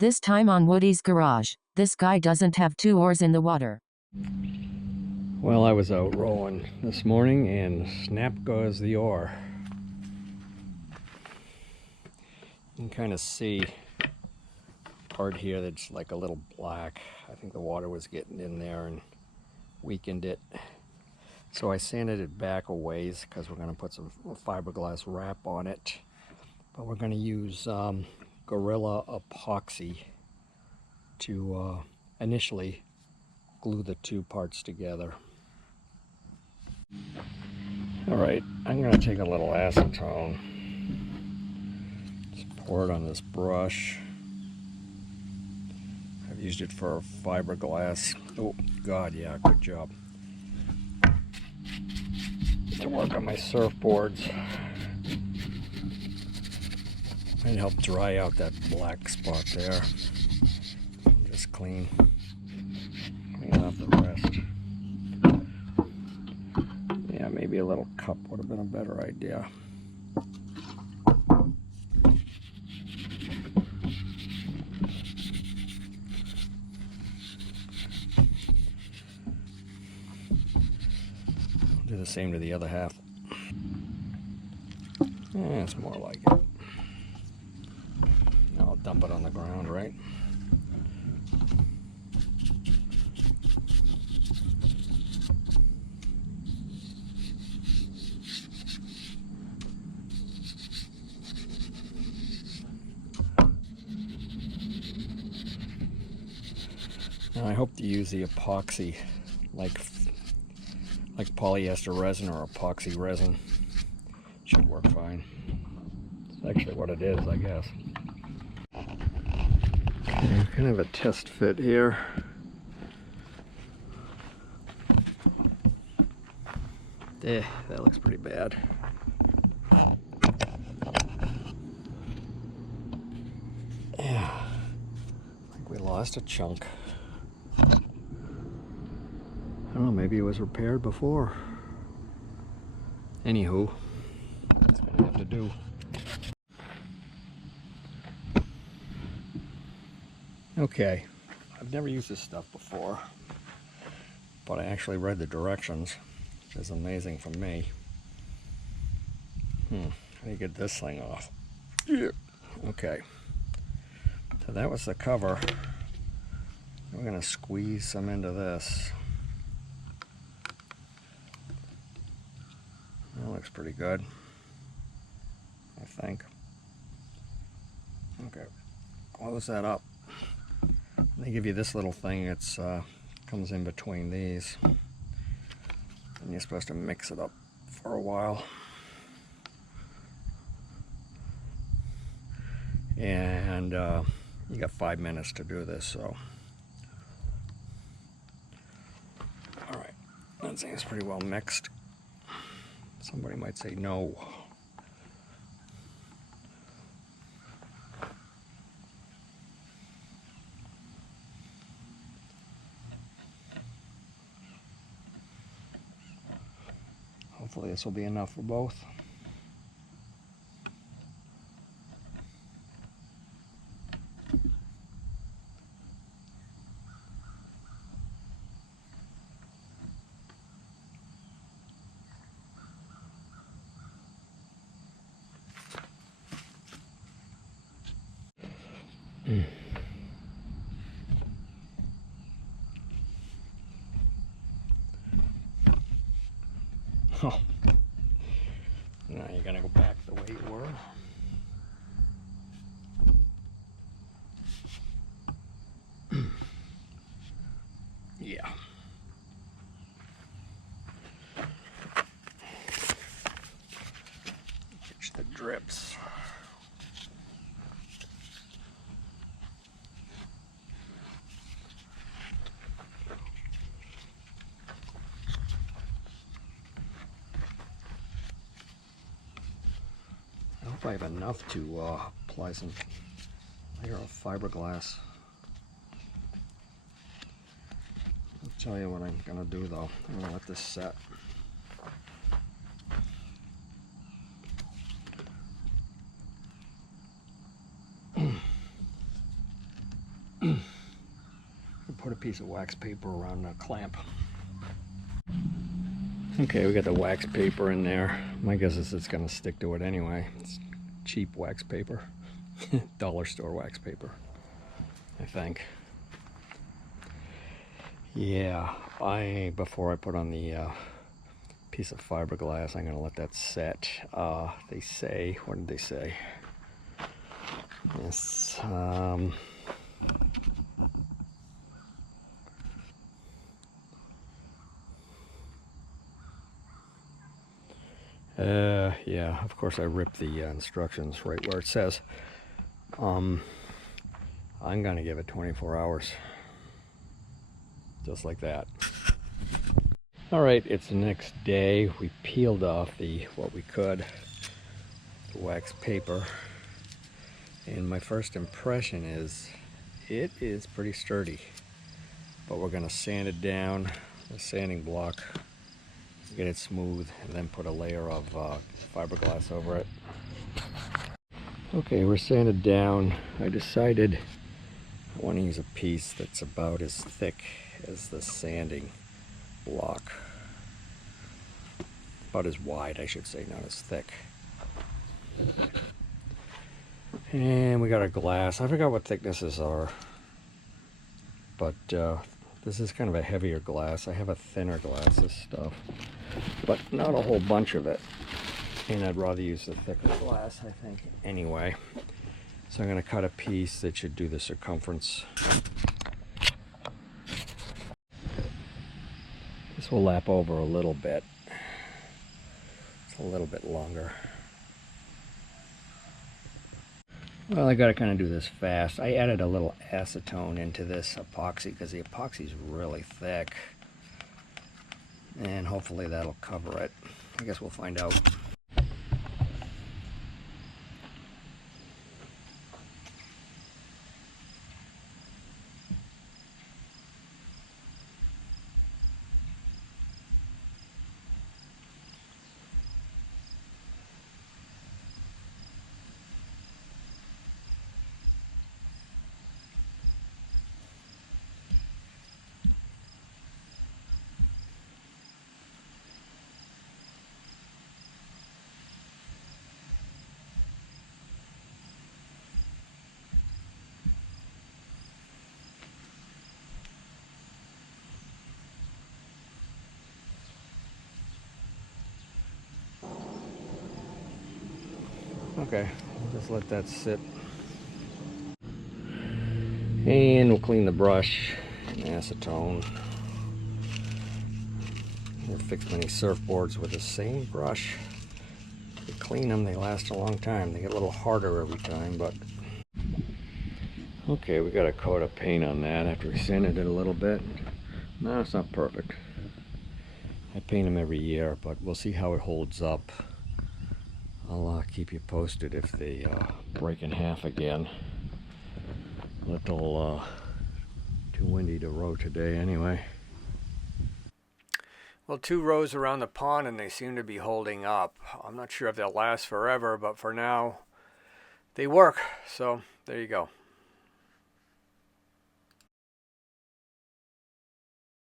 This time on Woody's garage. This guy doesn't have 2 oars in the water. Well, I was out rowing this morning and snap goes the oar. You can kind of see part here that's like a little black. I think the water was getting in there and weakened it. So I sanded it back a ways because we're going to put some fiberglass wrap on it. But we're going to use Gorilla Epoxy to initially glue the 2 parts together. Alright, I'm going to take a little acetone. Just pour it on this brush. I've used it for fiberglass. Oh, God, yeah, good job. To work on my surfboards. And help dry out that black spot there. Just clean off the rest. Yeah, maybe a little cup would have been a better idea. Do the same to the other half. Yeah, it's more like it. Now I'll dump it on the ground, right? Now I hope to use the epoxy like polyester resin or epoxy resin. Should work fine. It's actually what it is, I guess. Okay, kind of a test fit here. That looks pretty bad. Yeah, I think we lost a chunk. I don't know, maybe it was repaired before. Anywho, it's gonna have to do. Okay, I've never used this stuff before, but I actually read the directions, which is amazing for me. How do you get this thing off? Yeah. Okay, so that was the cover. We're gonna squeeze some into this. That looks pretty good, I think. Okay, close that up. They give you this little thing. It's comes in between these, and you're supposed to mix it up for a while. And you got 5 minutes to do this. So, all right, that seems pretty well mixed. Somebody might say no. Hopefully this will be enough for both. Oh, now you're gonna go back the way you were. Yeah. Catch the drips. I hope I have enough to apply some layer of fiberglass. I'll tell you what I'm gonna do though. I'm gonna let this set. Put a piece of wax paper around the clamp. Okay, we got the wax paper in there. My guess is it's gonna stick to it anyway. It's cheap wax paper. Dollar store wax paper, I think. Yeah, before I put on the piece of fiberglass, I'm gonna let that set. They say, what did they say? Yes, yeah, of course I ripped the instructions right where it says. I'm gonna give it 24 hours. Just like that. All right, it's the next day. We peeled off what we could, the wax paper. And my first impression is it is pretty sturdy. But we're gonna sand it down with a sanding block, get it smooth, and then put a layer of fiberglass over it. Okay, we're sanded down. I decided I want to use a piece that's about as thick as the sanding block. About as wide, I should say, not as thick. And we got our glass. I forgot what thicknesses are, but this is kind of a heavier glass. I have a thinner glass, this stuff, but not a whole bunch of it. And I'd rather use the thicker glass, I think, anyway. So I'm going to cut a piece that should do the circumference. This will lap over a little bit. It's a little bit longer. Well, I got to kind of do this fast. I added a little acetone into this epoxy because the epoxy is really thick. And hopefully that'll cover it. I guess we'll find out. Okay, we'll just let that sit. And we'll clean the brush in acetone. I've fixed many surfboards with the same brush. You clean them, they last a long time. They get a little harder every time, but... Okay, we got a coat of paint on that after we sanded it a little bit. No, it's not perfect. I paint them every year, but we'll see how it holds up. I'll keep you posted if they break in half again. A little too windy to row today anyway. Well, 2 rows around the pond and they seem to be holding up. I'm not sure if they'll last forever, but for now they work. So there you go.